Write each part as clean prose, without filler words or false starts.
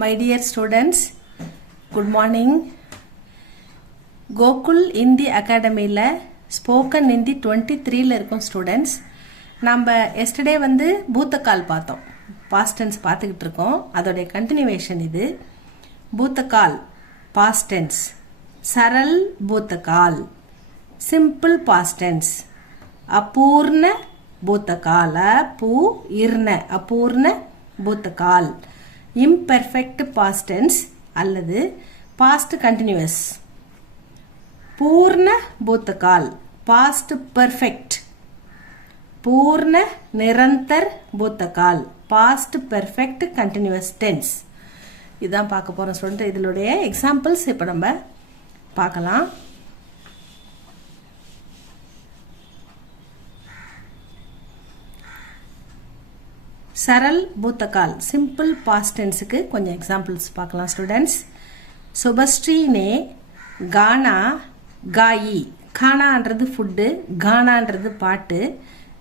My dear students, good morning. Gokul Hindi Academy la Spoken Hindi 23 la irukom students. நம்ம yesterday வந்து பூத்தக்கால் பார்த்தோம். Past tense பார்த்துக்கிட்டு இருக்கோம். அதோட continuation இது. பூத்தக்கால் past tense. சரல் பூத்தக்கால் simple past tense. அபூர்ண பூத்தக்கால் அபூர்ண பூத்தக்கால் imperfect past tense அல்லது past continuous பூர்ண பூத்தக்கால் past perfect பூர்ண நிரந்தர் பூத்தக்கால் past perfect continuous tense இதான் பார்க்க போறோம் ஸ்டூடண்ட். இதனுடைய எக்ஸாம்பிள்ஸ் இப்போ நம்ம பார்க்கலாம். सरल भूतकाल सिंपल पास्ट टेंस के कुछ एग्जांपल्स பார்க்கலாம் स्टूडेंट्स. सुबश्री ने गाना गाई खानाன்றது ஃபுட் கானான்றது பாட்டு.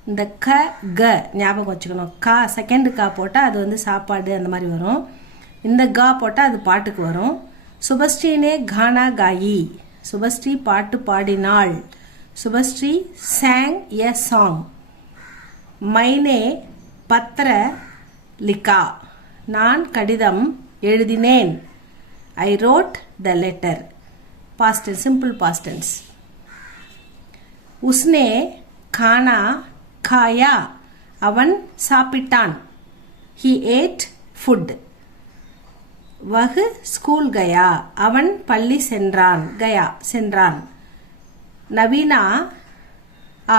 இந்த க க ஞாபகம் வச்சுக்கணும். கா செகண்ட் கா போட்டா அது வந்து சாப்பாடு அந்த மாதிரி வரும். இந்த கா போட்டா அது பாட்டுக்கு வரும். सुबश्री ने गाना गाई सुबश्री பாட்டு பாடினாள். सुबश्री sang a song. मैंने पत्र लिखा नान कडिदम எழுதினேன். I wrote the letter. Past tense, simple past tense. उसने खाना खाया அவன் சாப்பிட்டான். He ate food. वह स्कूल गया அவன் பள்ளி சென்றான். गया சென்றான். नवीना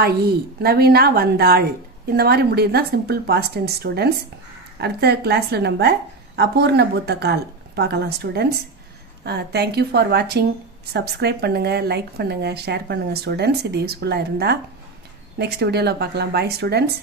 आई नवीना வந்தாள். இந்த மாதிரி முடியுது தான் சிம்பிள் பாஸ்ட் டென்ஸ் ஸ்டூடெண்ட்ஸ். அடுத்த கிளாஸ்ல நம்ம அபூர்ண பூத்தக்கால் பார்க்கலாம் ஸ்டூடெண்ட்ஸ். தேங்க்யூ ஃபார் வாட்சிங். சப்ஸ்கிரைப் பண்ணுங்க, லைக் பண்ணுங்க, ஷேர் பண்ணுங்க ஸ்டூடெண்ட்ஸ். இது யூஸ்ஃபுல்லாக இருந்தால் நெக்ஸ்ட் வீடியோவில் பார்க்கலாம். பாய் ஸ்டூடெண்ட்ஸ்.